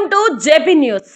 Welcome to JP news.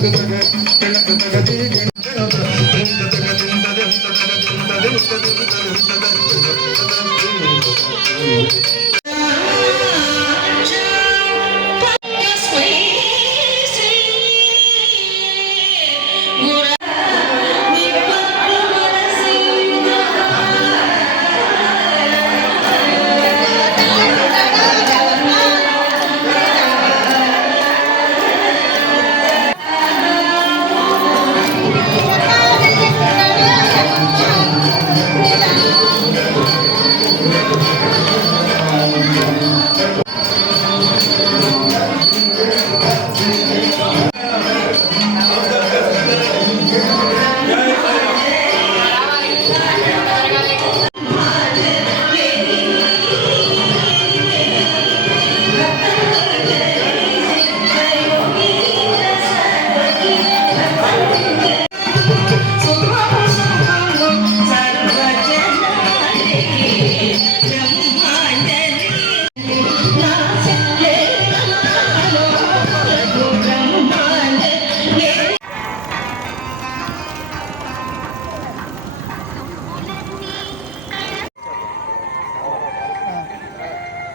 Thank you.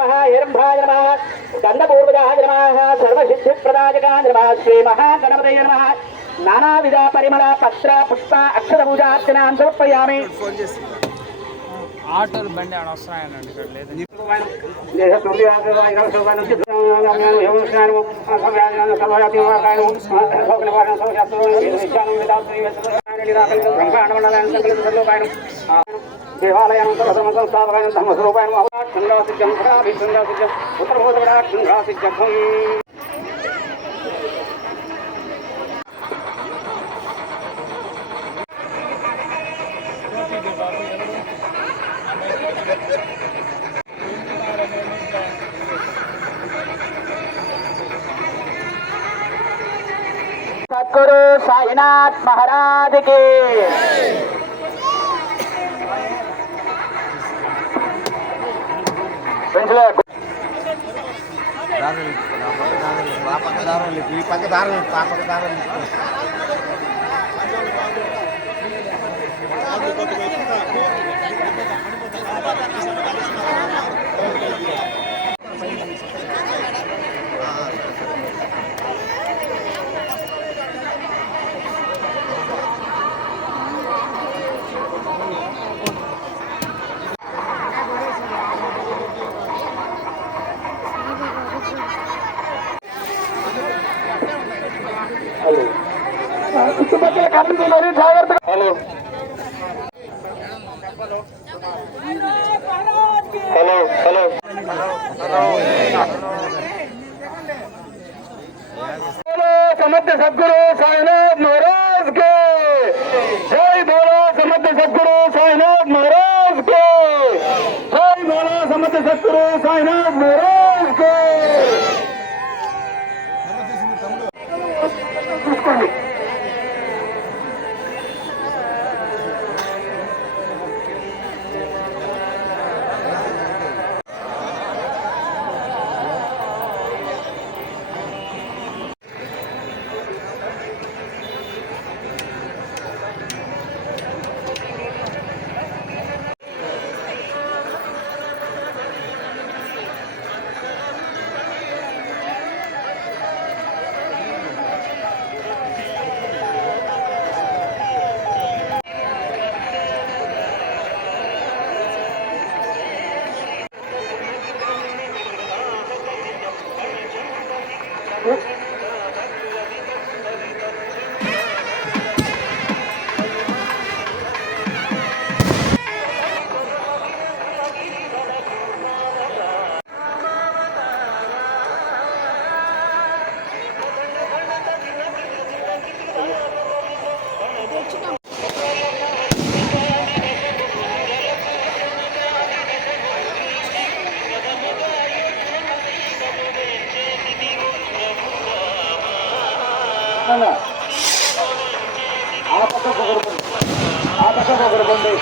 నమః హిరంభాయ నమః గంధపూర్వజాయ నమః సర్వసిద్ధిప్రదాయకాయ నమః శ్రీ మహాగణపతయ నమః నానావిధ పరిమళ పత్ర పుష్ప అక్షర పూజార్చనాం సమర్పయామి ఆటోలు బండి ఆడ వస్తున్నాయనండి ఇక్కడ? లేదు? దేవాలయం సంస్థాపకం ధర్మస్వరూపాయం के ఉత్తరభూతగడాక్షం సద్గురు సాయినాథ్ మహారాజ్కి ఈ పక్క దారం ఆ పక్క దారం చుట్టుపక్కల समर्थ सदगुरु साईनाथ के जय बोलो समर्थ सदगुरु ఆ పక్కకు ఒకరు ఆ పక్కకు ఒకరు పోండి.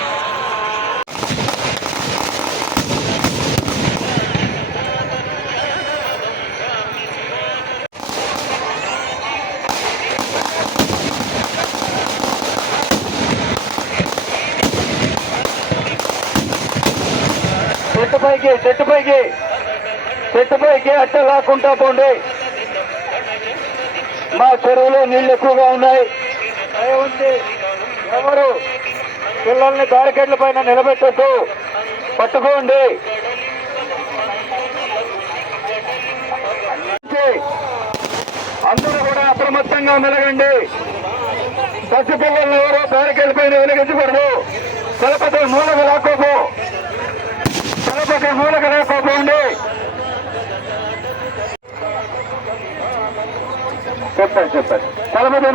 చెట్టు పైకి చెట్టు పైకి. చెట్టు పైకి అట్ట లాక్కుంటా పోండి. మా చెరువులో నీళ్ళు ఎక్కువగా ఉన్నాయి. ఎవరు పిల్లల్ని బ్యారికేడ్ల పైన నిలబెట్టద్దు. పట్టుకోండి. అందరూ కూడా అప్రమత్తంగా మెలగండి. పసిపిల్లల్ని ఎవరో బ్యారికేడ్ల పైన వెలిగించకూడదు. కలపతో మూలక లాక్కోకు. కలపకి మూలక లాక్కోపోండి చెప్పండి చెప్పండి. కలపతో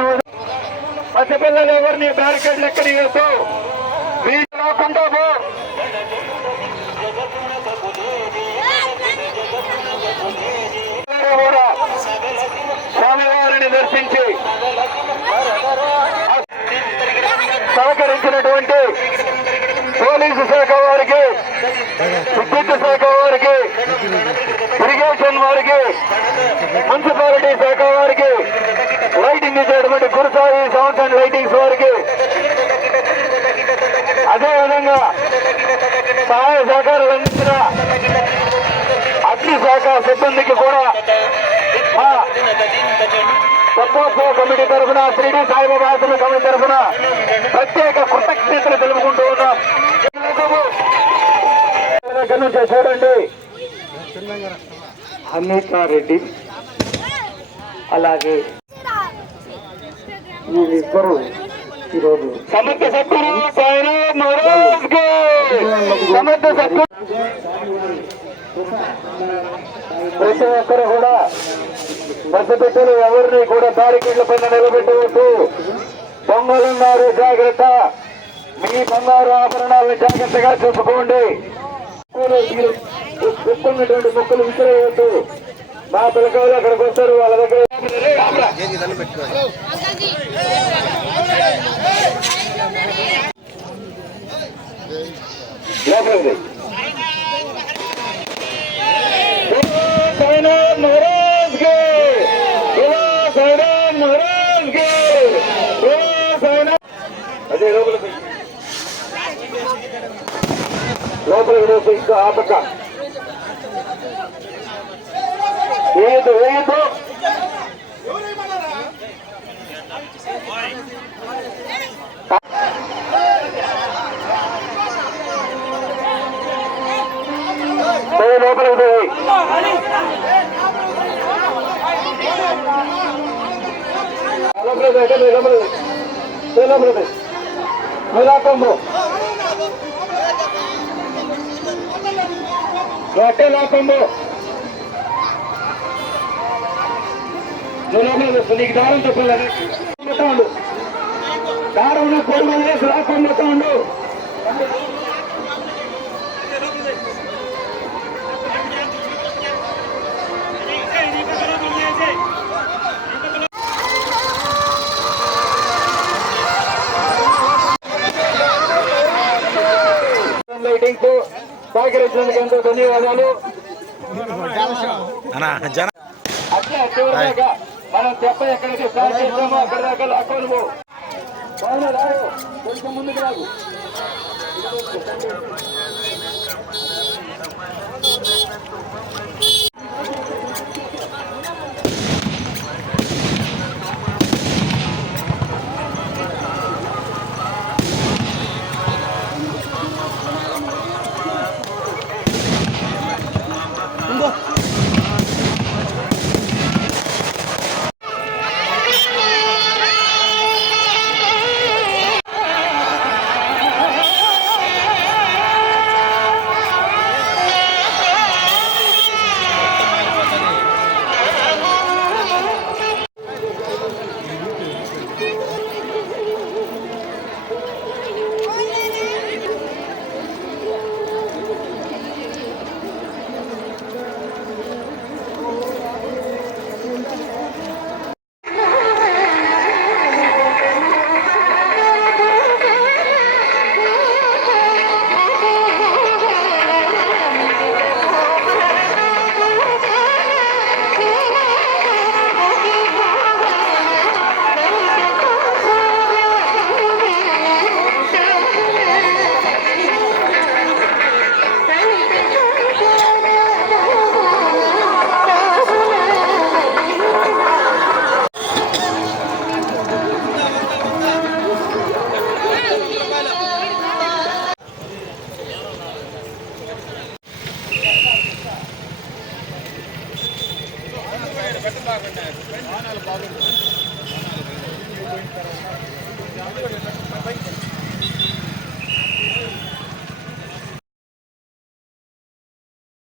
పసిపిల్లలు ఎవరిని బ్యారికేడ్లు ఎక్కడ వేస్తూ వీటి రాకుండా పో. కూడా స్వామివారిని దర్శించి సహకరించినటువంటి పోలీసు శాఖ వారికి విద్యుత్ శాఖ వారికి ఇరిగేషన్ వారికి మున్సిపాలిటీ శాఖ వారికి విధంగా సహాయ సహకారాలు అందించిన అగ్ని శాఖ సిబ్బందికి కూడా మా తెప్పోత్సవ కమిటీ తరఫున శ్రీడి సాయిబాబా ఆశ్రమ కమిటీ తరఫున ప్రత్యేక కృతజ్ఞతలు తెలుపుకుంటూ ఉన్నాం. దగ్గర నుంచి చూడండి అమితా రెడ్డి అలాగే వీరిద్దరు ఈరోజు. సమర్థ సత్తురు సాయిరామ్ మహారాజ్కి సమర్థ సత్తురు ప్రతి ఒక్కరు కూడా పసిబిడ్డలు ఎవరిని కూడా బ్యారికేడ్ల పైన నిలబెట్టవద్దు. దొంగలున్నారు జాగ్రత్త. మీ బంగారు ఆభరణాలను జాగ్రత్తగా చూసుకోండి. మీరు చెప్తున్నటువంటి మొక్కలు విసిరేయద్దు. మా పిల్లకాయలు అక్కడికి వస్తారు వాళ్ళ దగ్గర. వేయద్దు వేయద్దు పోయి లోపలికి పోయి. లోపలికి లోపలికి లోపలికి పోయి. గట్టే నువ్వు లోపలికి వస్తు నీకు దారం చెప్పలేదు ఉండు. దారం పొడి వదిలేసి లాక్కొని మొత్తం ఉండు. లైటింగ్ సహకరించినందుకు ఎంతో ధన్యవాదాలు. అట్లా మనం తెప్ప ఎక్కడికి ప్లాన్ చేస్తామో అక్కడి దాకా లాక్కోను కావున రావు కొంచెం ముందుకు రావు